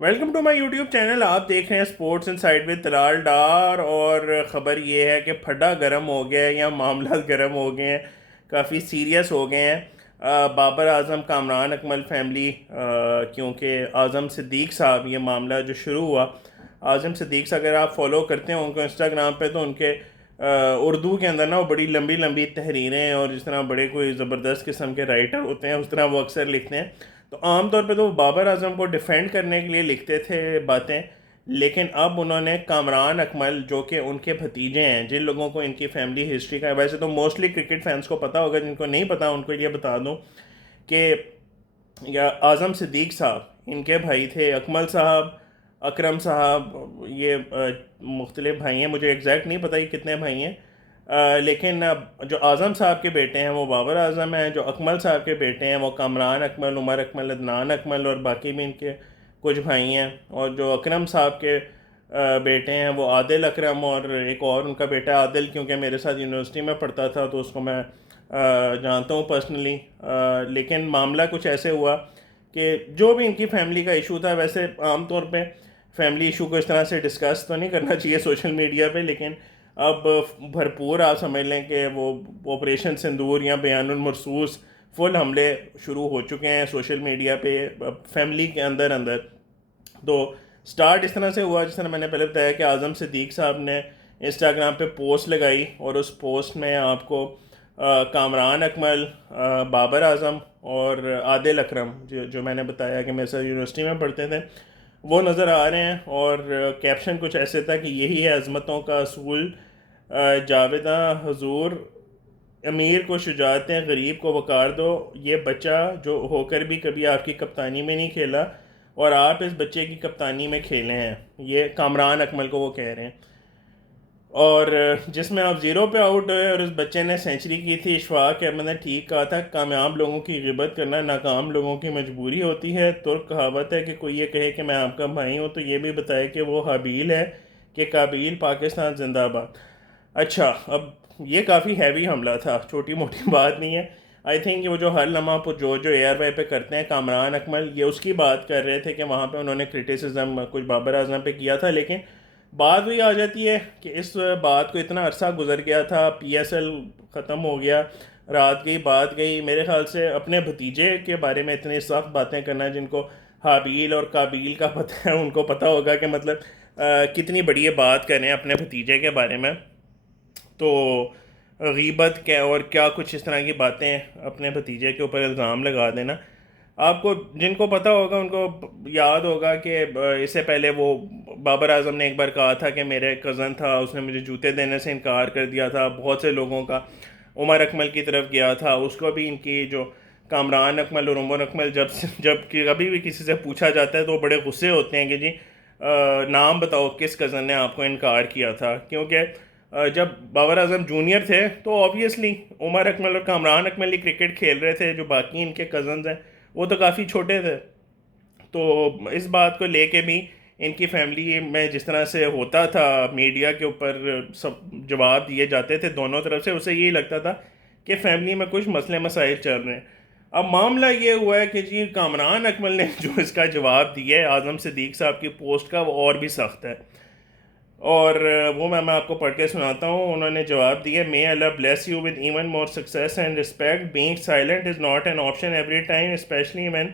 Welcome to my YouTube channel. आप देख रहे हैं sports inside with Talal Dar. और ख़बर ये है कि फड्डा गर्म हो गया है या मामला गर्म हो गए हैं, काफ़ी सीरियस हो गए हैं। बाबर आजम कामरान अकमल फैमिली, क्योंकि आज़म सिद्दीक साहब, ये मामला जो शुरू हुआ, आज़म सिद्दीक से अगर आप फॉलो करते हैं उनको इंस्टाग्राम पे, तो उनके उर्दू के अंदर ना वो बड़ी लंबी लंबी तहरीरें, और जिस तरह बड़े कोई ज़बरदस्त किस्म के राइटर होते हैं उस तरह वो अक्सर लिखते हैं। तो आम तौर पे तो वो बाबर आजम को डिफेंड करने के लिए लिखते थे बातें, लेकिन अब उन्होंने कामरान अकमल, जो कि उनके भतीजे हैं, जिन लोगों को इनकी फैमिली हिस्ट्री का, वैसे तो मोस्टली क्रिकेट फैंस को पता होगा, जिनको नहीं पता उनको ये बता दूं कि या आज़म सिद्दीक साहब इनके भाई थे, अकमल साहब, अकरम साहब, ये मुख्तलिफ भाई हैं, मुझे एग्जैक्ट नहीं पता कि कितने भाई हैं। लेकिन जो आज़म साहब के बेटे हैं वो बाबर आज़म हैं, जो अकमल साहब के बेटे हैं वो कामरान अकमल, उमर अकमल, अदनान अकमल, और बाकी भी इनके कुछ भाई हैं। और जो अकरम साहब के बेटे हैं वो आदिल अकरम, और एक और उनका बेटा आदिल, क्योंकि मेरे साथ यूनिवर्सिटी में पढ़ता था तो उसको मैं जानता हूँ पर्सनली। लेकिन मामला कुछ ऐसे हुआ कि जो भी इनकी फैमिली का इशू था, वैसे आम तौर पे फैमिली इशू को इस तरह से डिस्कस तो नहीं करना चाहिए सोशल मीडिया पे, लेकिन अब भरपूर आप समझ लें कि वो ऑपरेशन सिंदूर या बयानुल मरसूस फुल हमले शुरू हो चुके हैं सोशल मीडिया पे, फैमिली के अंदर अंदर। तो स्टार्ट इस तरह से हुआ, जिस तरह मैंने पहले बताया, कि आज़म सिद्दीक साहब ने इंस्टाग्राम पे पोस्ट लगाई, और उस पोस्ट में आपको कामरान अकमल, बाबर आज़म और आदिल अकरम, जो मैंने बताया कि मेरे साथ यूनिवर्सिटी में पढ़ते थे, वो नज़र आ रहे हैं। और कैप्शन कुछ ऐसे था कि यही है अज़मतों का असूल, जावेदा हुजूर, अमीर को शुजाअतें, गरीब को वकार दो। ये बच्चा जो होकर भी कभी आपकी कप्तानी में नहीं खेला, और आप इस बच्चे की कप्तानी में खेले हैं। ये कामरान अकमल को वो कह रहे हैं। और जिसमें आप ज़ीरो पे आउट हुए और उस बच्चे ने सेंचुरी की थी। इशफाक अहमद ने ठीक कहा था, कामयाब लोगों की गिबत करना नाकाम लोगों की मजबूरी होती है। तुर्क कहावत है कि कोई ये कहे कि मैं आपका भाई हूँ तो ये भी बताए कि वो हाबील है, कि काबिल पाकिस्तान जिंदाबाद। अच्छा, अब ये काफ़ी हैवी हमला था, छोटी मोटी बात नहीं है। आई थिंक वो जो हर लम्हा पर जो एयर वाई पे करते हैं कामरान अकमल, ये उसकी बात कर रहे थे कि वहाँ पे उन्होंने क्रिटिसिज्म कुछ बाबर आजम पे किया था। लेकिन बात वही आ जाती है कि इस बात को इतना अरसा गुजर गया था, पीएसएल ख़त्म हो गया, रात गई बात गई। मेरे ख्याल से अपने भतीजे के बारे में इतनी सख्त बातें करना, जिनको हाबील और काबील का पता है उनको पता होगा कि मतलब कितनी बड़ी ये बात कर रहे हैं अपने भतीजे के बारे में। तो गीबत क्या और क्या कुछ इस तरह की बातें अपने भतीजे के ऊपर इल्ज़ाम लगा देना। आपको जिनको पता होगा उनको याद होगा कि इससे पहले वो बाबर आजम ने एक बार कहा था कि मेरे कज़न था, उसने मुझे जूते देने से इनकार कर दिया था। बहुत से लोगों का उमर अकमल की तरफ गया था, उसको भी इनकी जो कामरान अकमल और उमर अकमल, जब कभी भी किसी से पूछा जाता है तो वो बड़े गुस्से होते हैं कि जी नाम बताओ किस कज़न ने आपको इनकार किया था। क्योंकि जब बाबर आजम जूनियर थे तो ऑब्वियसली उमर अकमल और कामरान अकमल ही क्रिकेट खेल रहे थे, जो बाकी इनके कज़न्स हैं वो तो काफ़ी छोटे थे। तो इस बात को लेके भी इनकी फैमिली में जिस तरह से होता था, मीडिया के ऊपर सब जवाब दिए जाते थे दोनों तरफ से, उसे यही लगता था कि फैमिली में कुछ मसले मसाइल चल रहे हैं। अब मामला ये हुआ है कि जी कामरान अकमल ने जो इसका जवाब दिया है आज़म सिद्दीक साहब की पोस्ट का, वो और भी सख्त है। और वो मैं आपको पढ़ के सुनाता हूँ। उन्होंने जवाब दिया, may Allah bless you with even more success and respect, being silent is not an option every time, especially when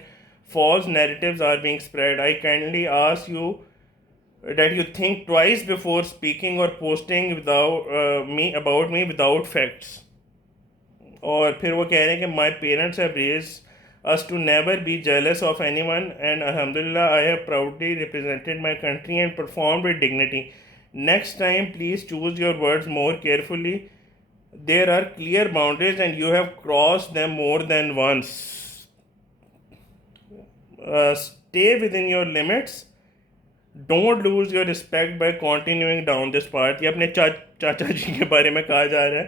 false narratives are being spread. I kindly ask you that you think twice before speaking or posting without me about me without facts. और फिर वो कह रहे हैं कि my parents have raised us to never be jealous of anyone, and alhamdulillah I have proudly represented my country and performed with dignity. Next time please choose your words more carefully. There are clear boundaries and you have crossed them more than once. Stay within your limits. Don't lose your respect by continuing down this path. ये अपने चाचा जी के बारे में कहा जा रहा है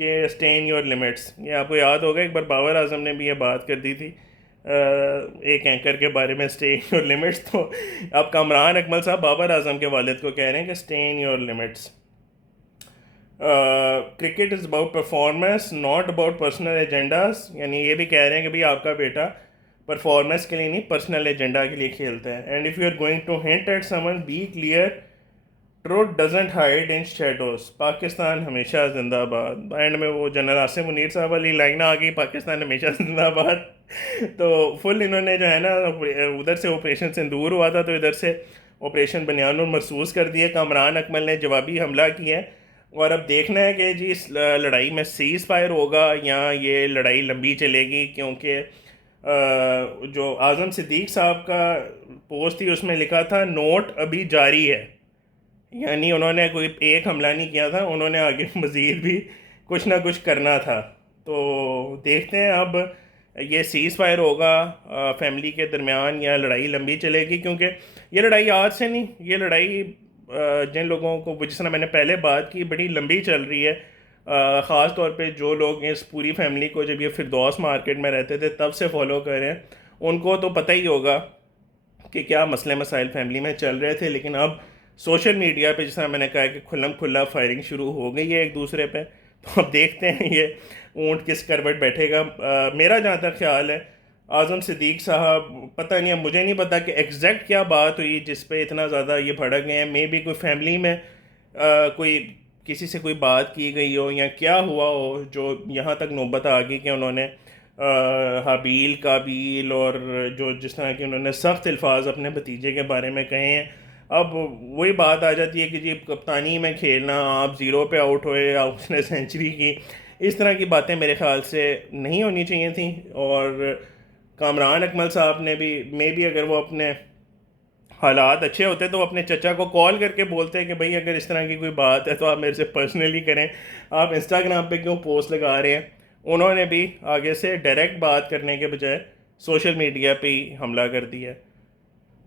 कि स्टे इन योर लिमिट्स। ये आपको याद होगा एक बार बाबर आजम ने भी ये बात कर दी थी एक एंकर के बारे में, स्टे इन योर लिमिट्स। तो अब कामरान अकमल साहब बाबर आजम के वालिद को कह रहे हैं कि stay in your limits. Cricket is about performance not about personal agendas. यानी ये भी कह रहे हैं कि भाई आपका बेटा परफॉर्मेंस के लिए नहीं, पर्सनल एजेंडा के लिए खेलते हैं. And if you are going to hint at someone, be clear, truth doesn't hide in shadows. Pakistan हमेशा जिंदाबाद. एंड में वो जनरल आसिम मुनीर साहब वाली लाइन आ गई, पाकिस्तान हमेशा जिंदाबाद. तो फुल इन्होंने जो है ना, उधर से ऑपरेशन सिंदूर हुआ था तो इधर से ऑपरेशन बनियानुर महसूस कर दिए. कामरान अकमल ने जवाबी हमला किया है. और अब देखना है कि जी इस लड़ाई में सीज़ फायर होगा या ये लड़ाई लंबी चलेगी, क्योंकि जो आज़म सिद्दीक साहब का पोस्ट थी उसमें लिखा था नोट अभी जारी है. यानी उन्होंने कोई एक हमला नहीं किया था, उन्होंने आगे मज़ीद भी कुछ ना कुछ करना था. तो देखते हैं अब ये सीज़ फायर होगा फैमिली के दरमियान या लड़ाई लंबी चलेगी. क्योंकि ये लड़ाई आज से नहीं, ये लड़ाई जिन लोगों को, जिस तरह मैंने पहले बात की, बड़ी लंबी चल रही है. ख़ास तौर पे जो लोग इस पूरी फैमिली को जब ये फिरदौस मार्केट में रहते थे तब से फॉलो कर रहे हैं, उनको तो पता ही होगा कि क्या मसले मसाइल फैमिली में चल रहे थे. लेकिन अब सोशल मीडिया पे, जिस तरह मैंने कहा कि खुल्लम खुल्ला फायरिंग शुरू हो गई है एक दूसरे पे. तो अब देखते हैं ये ऊँट किस करवट बैठेगा. मेरा जहाँ तक ख्याल है, आज़म सिद्दीक साहब, पता नहीं, अब मुझे नहीं पता कि एग्जैक्ट क्या बात हुई जिस पे इतना ज़्यादा ये भड़क गए हैं. मे बी कोई फैमिली में कोई किसी से कोई बात की गई हो या क्या हुआ हो जो यहाँ तक नौबत आ गई कि उन्होंने हाबील काबील और जो जिस तरह के उन्होंने सख्त अल्फाज अपने भतीजे के बारे में कहे हैं. अब वही बात आ जाती है कि जी कप्तानी में खेलना, आप ज़ीरो पे आउट होए, उसने सेंचुरी की. इस तरह की बातें मेरे ख़्याल से नहीं होनी चाहिए थी. और कामरान अकमल साहब ने भी, मे बी अगर वो अपने हालात अच्छे होते तो अपने चचा को कॉल करके बोलते हैं कि भाई अगर इस तरह की कोई बात है तो आप मेरे से पर्सनली करें, आप इंस्टाग्राम पे क्यों पोस्ट लगा रहे हैं. उन्होंने भी आगे से डायरेक्ट बात करने के बजाय सोशल मीडिया पे ही हमला कर दिया.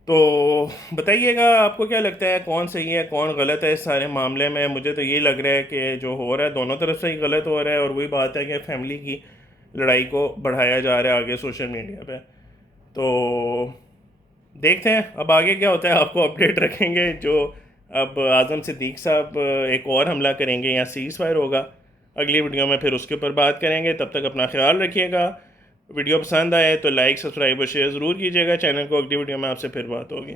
तो बताइएगा आपको क्या लगता है, कौन सही है कौन गलत है इस सारे मामले में. मुझे तो ये लग रहा है कि जो हो रहा है दोनों तरफ से ही गलत हो रहा है. और वही बात है कि फैमिली की लड़ाई को बढ़ाया जा रहा है आगे सोशल मीडिया पे. तो देखते हैं अब आगे क्या होता है, आपको अपडेट रखेंगे. जो अब आज़म सिद्दीक साहब एक और हमला करेंगे या सीज़ फायर होगा, अगली वीडियो में फिर उसके ऊपर बात करेंगे. तब तक अपना ख्याल रखिएगा. वीडियो पसंद आए तो लाइक, सब्सक्राइब और शेयर ज़रूर कीजिएगा चैनल को. अगली वीडियो में आपसे फिर बात होगी.